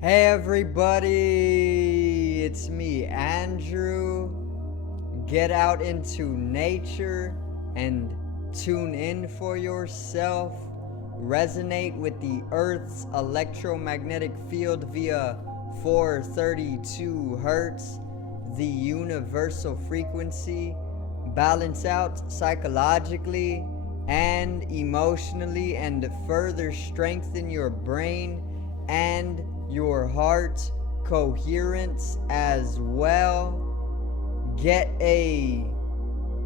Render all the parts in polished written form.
Hey everybody, it's me, Andrew. Get out into nature and tune in for yourself. Resonate with the Earth's electromagnetic field via 432 Hertz, the universal frequency. Balance out psychologically and emotionally, and further strengthen your brain and your heart coherence as well. Get a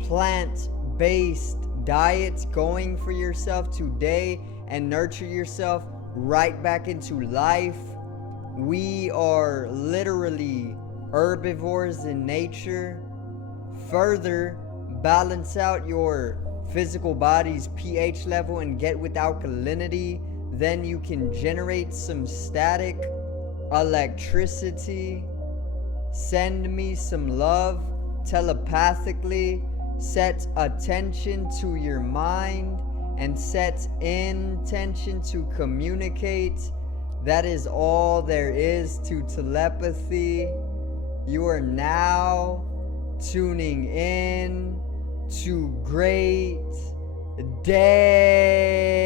plant-based diet going for yourself today and nurture yourself right back into life. We are literally herbivores in nature. Further, balance out your physical body's pH level and get with alkalinity. Then you can generate some static electricity. Send me some love telepathically. Set attention to your mind and set intention to communicate. That is all there is to telepathy. You are now tuning in to great days.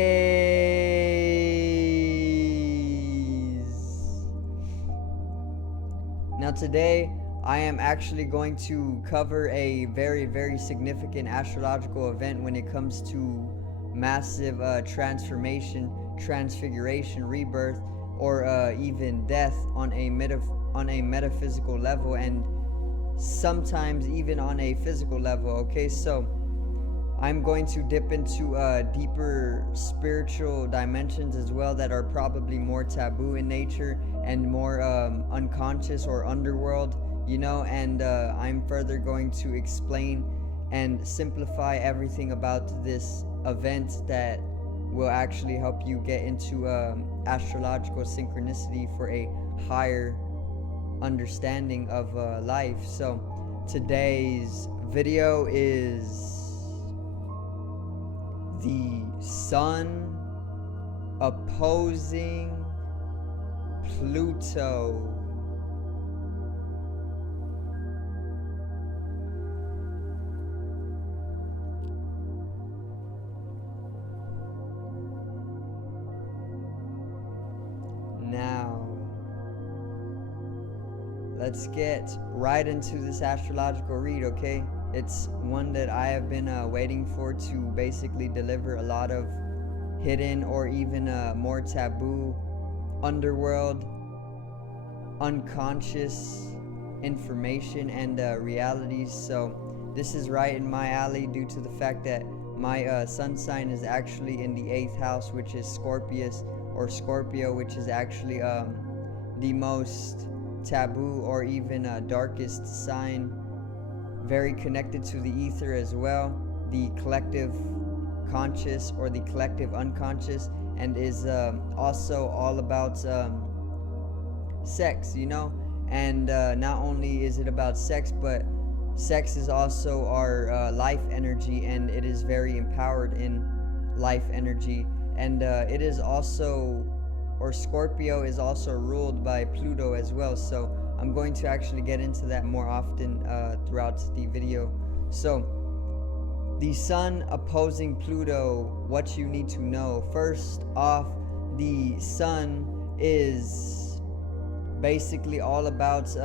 Now today I am actually going to cover a very significant astrological event when it comes to massive transformation, transfiguration, rebirth, or even death on a metaphysical level, and sometimes even on a physical level. Okay, so I'm going to dip into deeper spiritual dimensions as well that are probably more taboo in nature and more unconscious or underworld, and I'm further going to explain and simplify everything about this event that will actually help you get into astrological synchronicity for a higher understanding of life. So today's video is the sun opposing Pluto. Now, let's get right into this astrological read, okay? It's one that I have been waiting for to basically deliver a lot of hidden or even more taboo, underworld, unconscious information and realities. So this is right in my alley due to the fact that my sun sign is actually in the 8th house, which is Scorpius or Scorpio, which is actually the most taboo or even darkest sign, very connected to the ether as well, the collective conscious or the collective unconscious, and is also all about sex, and not only is it about sex, but sex is also our life energy, and it is very empowered in life energy, and it is also, or Scorpio is also ruled by Pluto as well. So I'm going to actually get into that more often throughout the video. So the sun opposing Pluto, what you need to know. First off, the sun is basically all about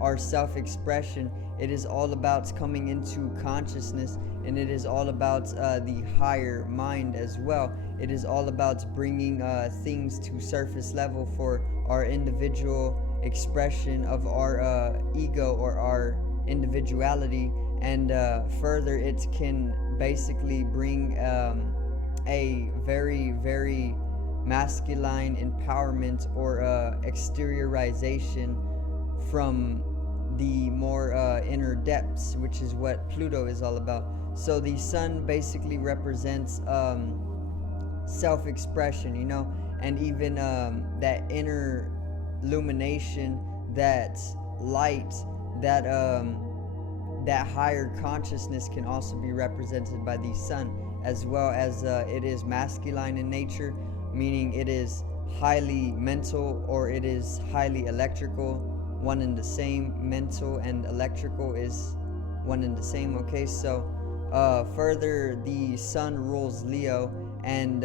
our self-expression. It is all about coming into consciousness, and it is all about the higher mind as well. It is all about bringing things to surface level for our individual expression of our ego or our individuality, and further it can basically bring a very masculine empowerment or exteriorization from the more inner depths, which is what Pluto is all about. So the sun basically represents self-expression, and even that inner illumination, that light, that higher consciousness can also be represented by the sun, as well as it is masculine in nature, meaning it is highly mental or it is highly electrical. One and the same. Mental and electrical is one and the same. Okay, so further, the sun rules Leo, and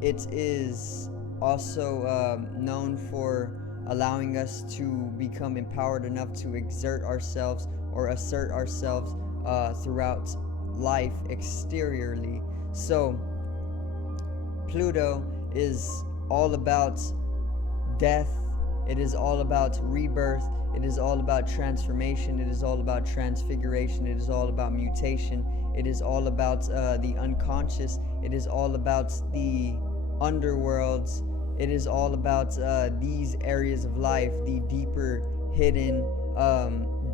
it is also known for allowing us to become empowered enough to exert ourselves or assert ourselves throughout life exteriorly. So Pluto is all about death, it is all about rebirth, it is all about transformation, it is all about transfiguration, it is all about mutation, it is all about the unconscious, it is all about the underworlds, it is all about these areas of life, the deeper, hidden,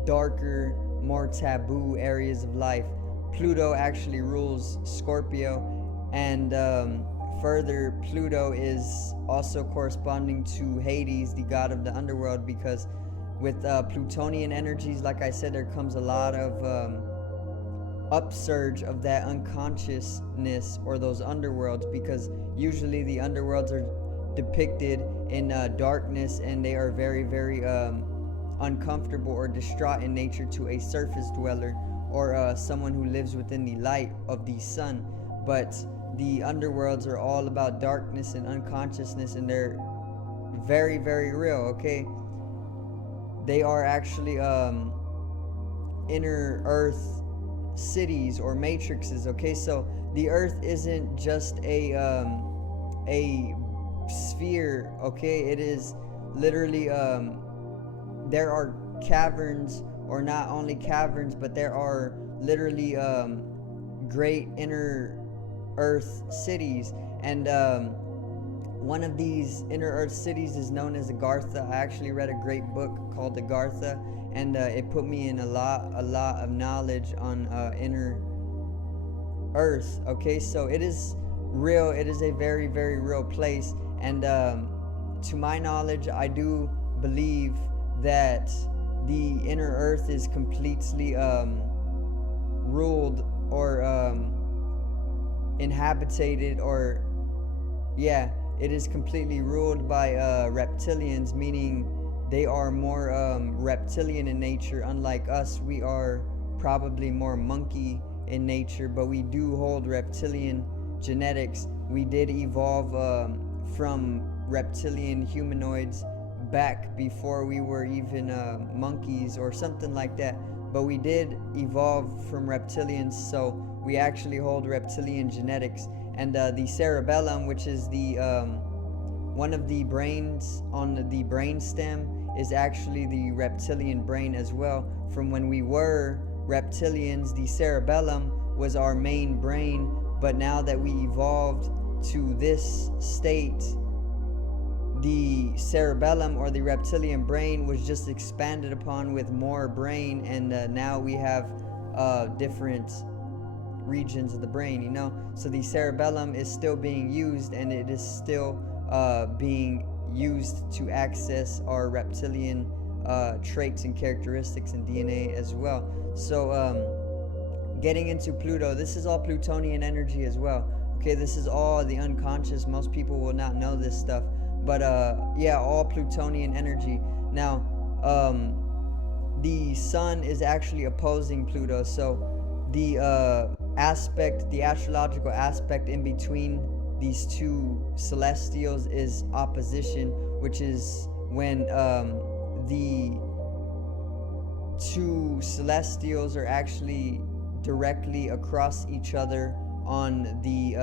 darker, more taboo areas of life. Pluto actually rules Scorpio, and further, Pluto is also corresponding to Hades, the god of the underworld, because with plutonian energies, like I said, there comes a lot of upsurge of that unconsciousness or those underworlds, because usually the underworlds are depicted in darkness, and they are very, very uncomfortable or distraught in nature to a surface dweller or someone who lives within the light of the sun. But the underworlds are all about darkness and unconsciousness, and they're very, very real. Okay, they are actually inner earth cities or matrices. Okay, so the earth isn't just a sphere. Okay, it is literally there are caverns, or not only caverns, but there are literally great inner earth cities, and one of these inner earth cities is known as Agartha. I actually read a great book called Agartha, and it put me in a lot of knowledge on inner earth. Okay, so it is real, it is a very, very real place, and to my knowledge, I do believe that the inner earth is completely ruled or inhabited, or yeah, it is completely ruled by reptilians, meaning they are more reptilian in nature. Unlike us, we are probably more monkey in nature, but we do hold reptilian genetics. We did evolve from reptilian humanoids back before we were even monkeys or something like that, but we did evolve from reptilians, so we actually hold reptilian genetics. And the cerebellum, which is the one of the brains on the brain stem, is actually the reptilian brain as well. From when we were reptilians, the cerebellum was our main brain, but now that we evolved to this state, the cerebellum or the reptilian brain was just expanded upon with more brain, and now we have different regions of the brain, you know. So the cerebellum is still being used, and it is still being used to access our reptilian traits and characteristics and DNA as well. So getting into Pluto, this is all plutonian energy as well. Okay, this is all the unconscious. Most people will not know this stuff, but yeah, all plutonian energy. Now the sun is actually opposing Pluto, so the astrological aspect in between these two celestials is opposition, which is when the two celestials are actually directly across each other on the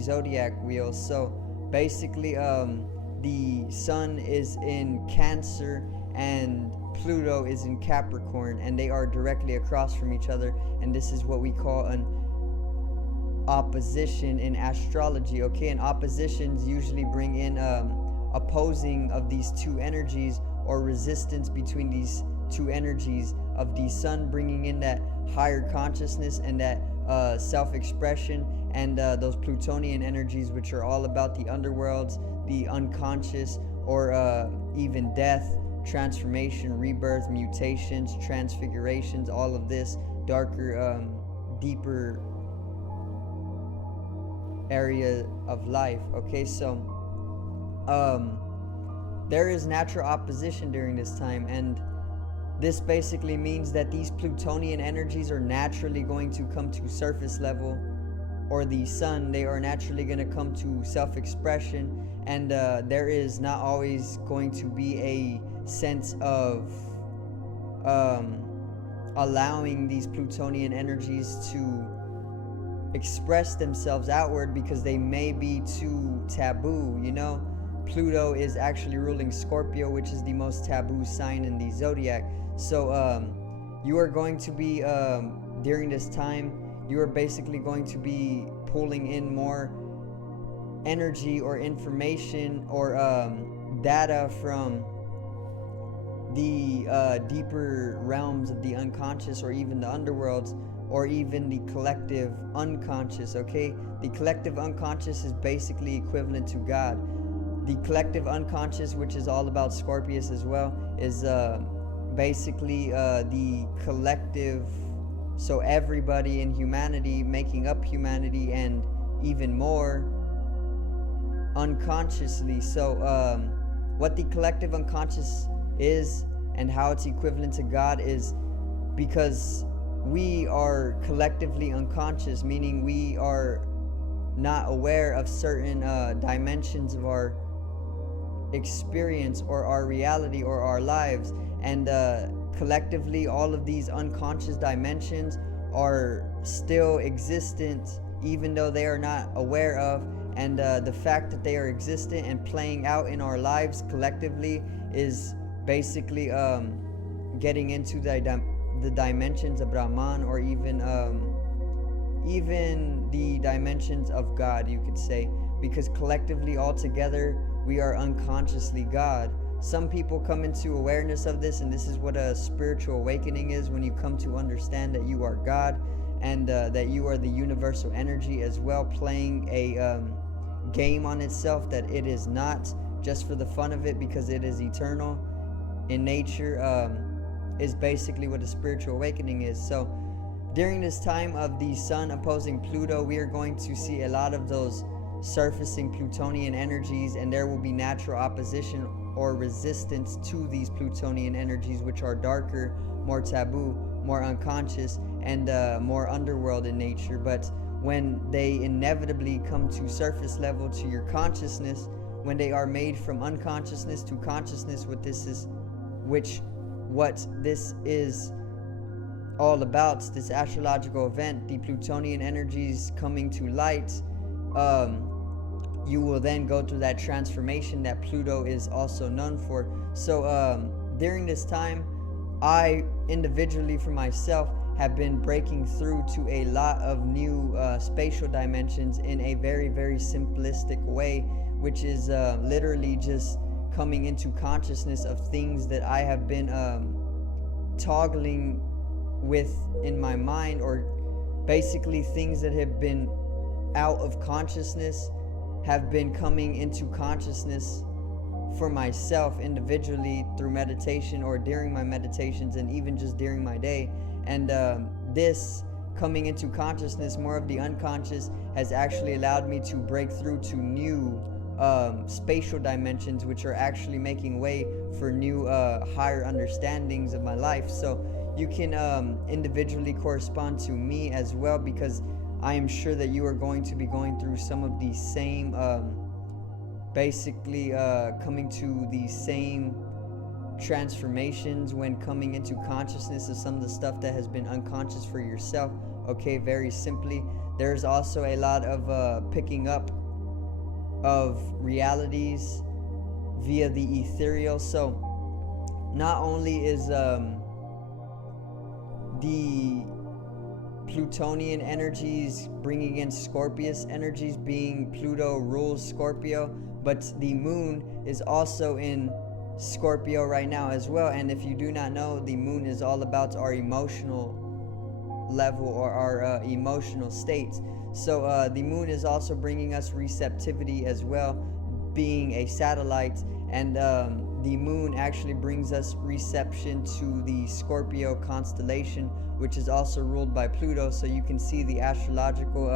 zodiac wheel. So basically the sun is in Cancer and Pluto is in Capricorn, and they are directly across from each other, and this is what we call an opposition in astrology. Okay, and oppositions usually bring in opposing of these two energies, or resistance between these two energies, of the sun bringing in that higher consciousness and that self-expression, and those plutonian energies, which are all about the underworlds, the unconscious, or even death, transformation, rebirth, mutations, transfigurations, all of this darker, deeper area of life. Okay, so there is natural opposition during this time, and this basically means that these plutonian energies are naturally going to come to surface level, or the sun. They are naturally going to come to self-expression, and there is not always going to be a sense of allowing these plutonian energies to express themselves outward, because they may be too taboo. Pluto is actually ruling Scorpio, which is the most taboo sign in the zodiac. So you are going to be during this time, you are basically going to be pulling in more energy or information or data from the deeper realms of the unconscious, or even the underworlds, or even the collective unconscious. Okay, the collective unconscious is basically equivalent to God. The collective unconscious, which is all about Scorpius as well, is basically the collective, so everybody in humanity, making up humanity, and even more unconsciously. So what the collective unconscious is and how it's equivalent to God is because we are collectively unconscious, meaning we are not aware of certain dimensions of our experience or our reality or our lives, and collectively all of these unconscious dimensions are still existent even though they are not aware of, and the fact that they are existent and playing out in our lives collectively is basically getting into the dimensions of Brahman, or even the dimensions of God, you could say, because collectively all together we are unconsciously God. Some people come into awareness of this, and this is what a spiritual awakening is, when you come to understand that you are God, and that you are the universal energy as well, playing a game on itself, that it is not just for the fun of it because it is eternal in nature, is basically what a spiritual awakening is. So during this time of the sun opposing Pluto, we are going to see a lot of those surfacing plutonian energies, and there will be natural opposition or resistance to these plutonian energies, which are darker, more taboo, more unconscious, and more underworld in nature. But when they inevitably come to surface level, to your consciousness, when they are made from unconsciousness to consciousness, what this is all about, this astrological event, the plutonian energies coming to light, you will then go through that transformation that Pluto is also known for. So during this time, I individually for myself have been breaking through to a lot of new spatial dimensions in a very, very simplistic way, which is literally just coming into consciousness of things that I have been toggling with in my mind, or basically things that have been out of consciousness have been coming into consciousness for myself individually through meditation, or during my meditations, and even just during my day. And this coming into consciousness, more of the unconscious, has actually allowed me to break through to new spatial dimensions, which are actually making way for new higher understandings of my life. So you can individually correspond to me as well, because I am sure that you are going to be going through some of these same basically coming to the same transformations when coming into consciousness of some of the stuff that has been unconscious for yourself. Okay, very simply, there's also a lot of picking up of realities via the ethereal. So not only is the plutonian energies bringing in Scorpius energies, being Pluto rules Scorpio, but the moon is also in Scorpio right now as well. And if you do not know, the moon is all about our emotional level, or our emotional states. So the moon is also bringing us receptivity as well, being a satellite, and the moon actually brings us reception to the Scorpio constellation, which is also ruled by Pluto. So you can see the astrological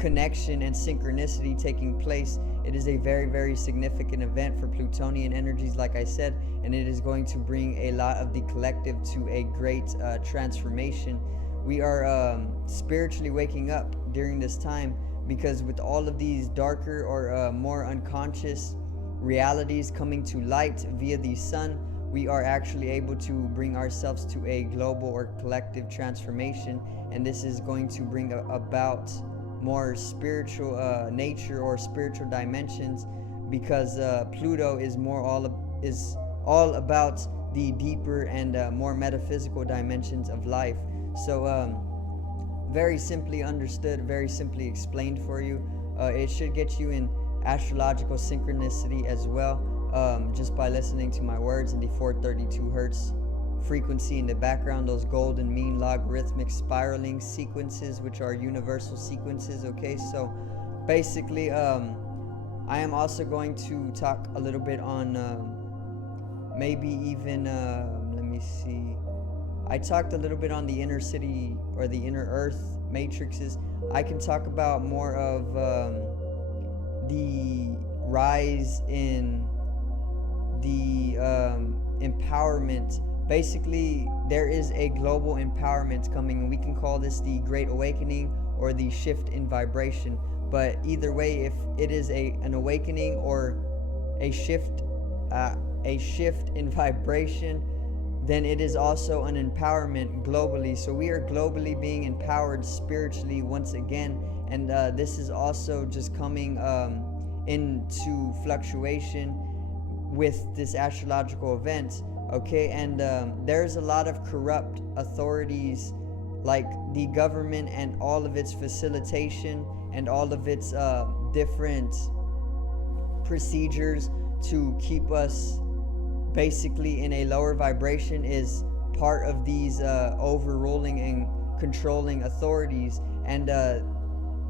connection and synchronicity taking place. It is a very, very significant event for Plutonian energies, like I said, and it is going to bring a lot of the collective to a great transformation. We are spiritually waking up during this time, because with all of these darker or more unconscious realities coming to light via the sun, we are actually able to bring ourselves to a global or collective transformation, and this is going to bring about more spiritual nature or spiritual dimensions, because Pluto is all about the deeper and more metaphysical dimensions of life. So very simply understood, very simply explained for you, it should get you in astrological synchronicity as well, just by listening to my words in the 432 hertz frequency in the background, those golden mean logarithmic spiraling sequences, which are universal sequences. Okay, so basically I am also going to talk a little bit on maybe even let me see, I talked a little bit on the inner city or the inner earth matrices. I can talk about more of the rise in the empowerment. Basically, there is a global empowerment coming, and we can call this the Great Awakening or the shift in vibration. But either way, if it is an awakening or a shift in vibration, then it is also an empowerment globally. So we are globally being empowered spiritually once again, and this is also just coming into fluctuation with this astrological event. Okay, and there's a lot of corrupt authorities, like the government and all of its facilitation and all of its different procedures to keep us basically in a lower vibration is part of these overruling and controlling authorities. And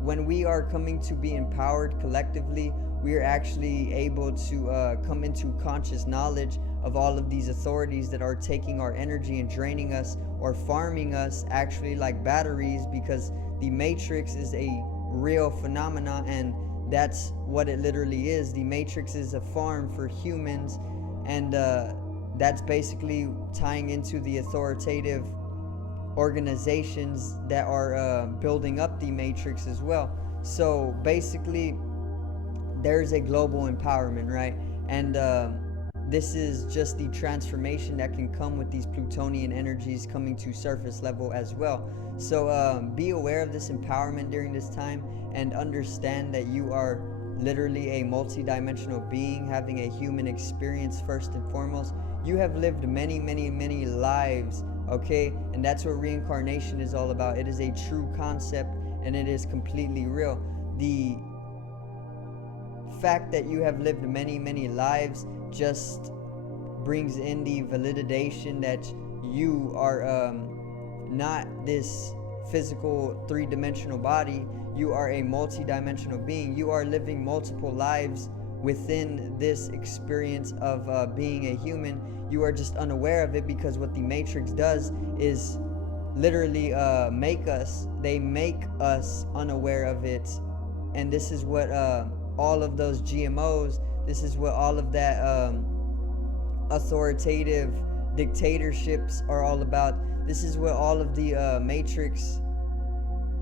when we are coming to be empowered collectively, we are actually able to come into conscious knowledge of all of these authorities that are taking our energy and draining us or farming us, actually like batteries, because the matrix is a real phenomena, and that's what it literally is. The matrix is a farm for humans, and that's basically tying into the authoritative organizations that are building up the matrix as well. So basically there's a global empowerment, right? And this is just the transformation that can come with these Plutonian energies coming to surface level as well. So be aware of this empowerment during this time, and understand that you are literally a multi-dimensional being having a human experience first and foremost. You have lived many, many, many lives, okay? And that's what reincarnation is all about. It is a true concept, and it is completely real. The fact that you have lived many, many lives just brings in the validation that you are not this physical three-dimensional body. You are a multi-dimensional being. You are living multiple lives within this experience of being a human. You are just unaware of it, because what the matrix does is literally make us unaware of it. And this is what all of those GMOs, this is what all of that authoritative dictatorships are all about. This is what all of the matrix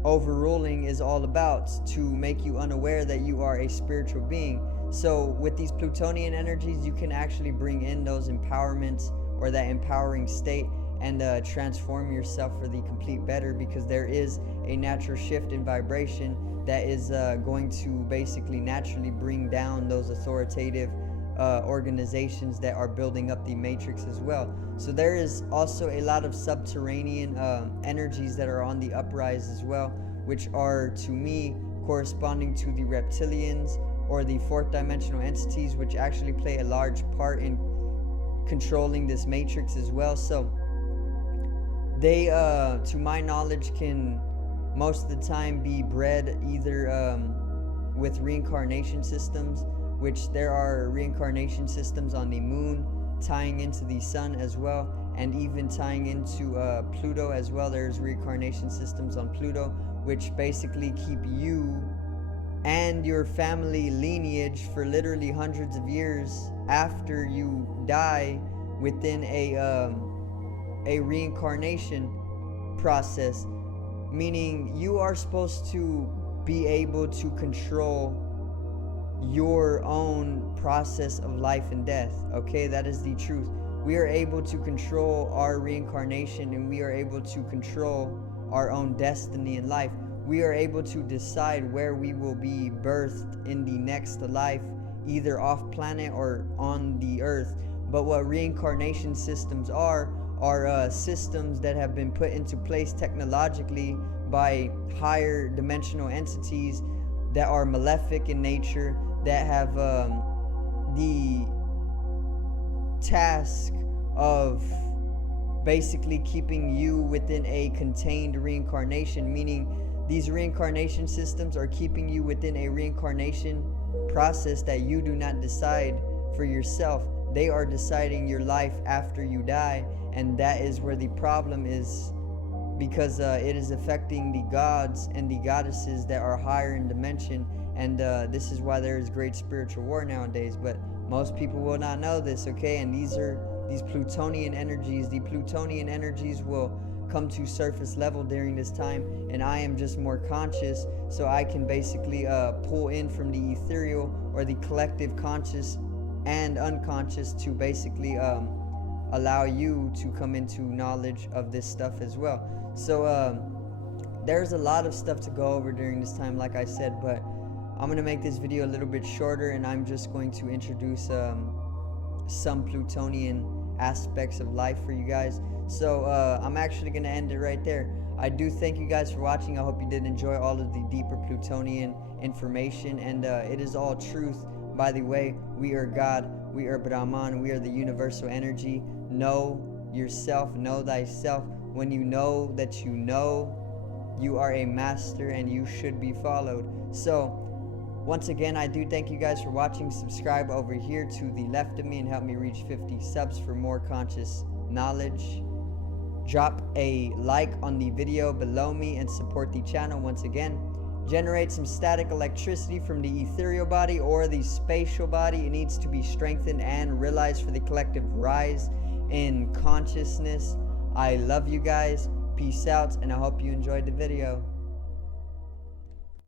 overruling is all about, to make you unaware that you are a spiritual being. So with these Plutonian energies, you can actually bring in those empowerments or that empowering state, and transform yourself for the complete better, because there is a natural shift in vibration that is going to basically naturally bring down those authoritative organizations that are building up the matrix as well. So there is also a lot of subterranean energies that are on the uprise as well, which are, to me, corresponding to the reptilians or the fourth dimensional entities, which actually play a large part in controlling this matrix as well. So they, to my knowledge, can most of the time be bred either with reincarnation systems, which there are reincarnation systems on the moon tying into the sun as well, and even tying into Pluto as well. There's reincarnation systems on Pluto, which basically keep you and your family lineage for literally hundreds of years after you die within a reincarnation process, meaning you are supposed to be able to control your own process of life and death. Okay, that is the truth. We are able to control our reincarnation, and we are able to control our own destiny in life. We are able to decide where we will be birthed in the next life, either off planet or on the earth. But what reincarnation systems are systems that have been put into place technologically by higher dimensional entities that are malefic in nature, that have the task of basically keeping you within a contained reincarnation, meaning these reincarnation systems are keeping you within a reincarnation process that you do not decide for yourself. They are deciding your life after you die, and that is where the problem is, because it is affecting the gods and the goddesses that are higher in dimension, and this is why there is great spiritual war nowadays. But most people will not know this, okay? And these plutonian energies. The plutonian energies will come to surface level during this time, and I am just more conscious, so I can basically pull in from the ethereal or the collective conscious and unconscious to basically allow you to come into knowledge of this stuff as well. So there's a lot of stuff to go over during this time, like I said, but I'm going to make this video a little bit shorter, and I'm just going to introduce some plutonian aspects of life for you guys. So I'm actually going to end it right there. I do thank you guys for watching. I hope you did enjoy all of the deeper plutonian information, and it is all truth. By the way, we are God, we are Brahman, we are the universal energy. Know yourself, know thyself. When you know that you know, you are a master and you should be followed. So once again, I do thank you guys for watching. Subscribe over here to the left of me and help me reach 50 subs for more conscious knowledge. Drop a like on the video below me and support the channel once again. Generate some static electricity from the ethereal body or the spatial body. It needs to be strengthened and realized for the collective rise in consciousness. I love you guys. Peace out, and I hope you enjoyed the video.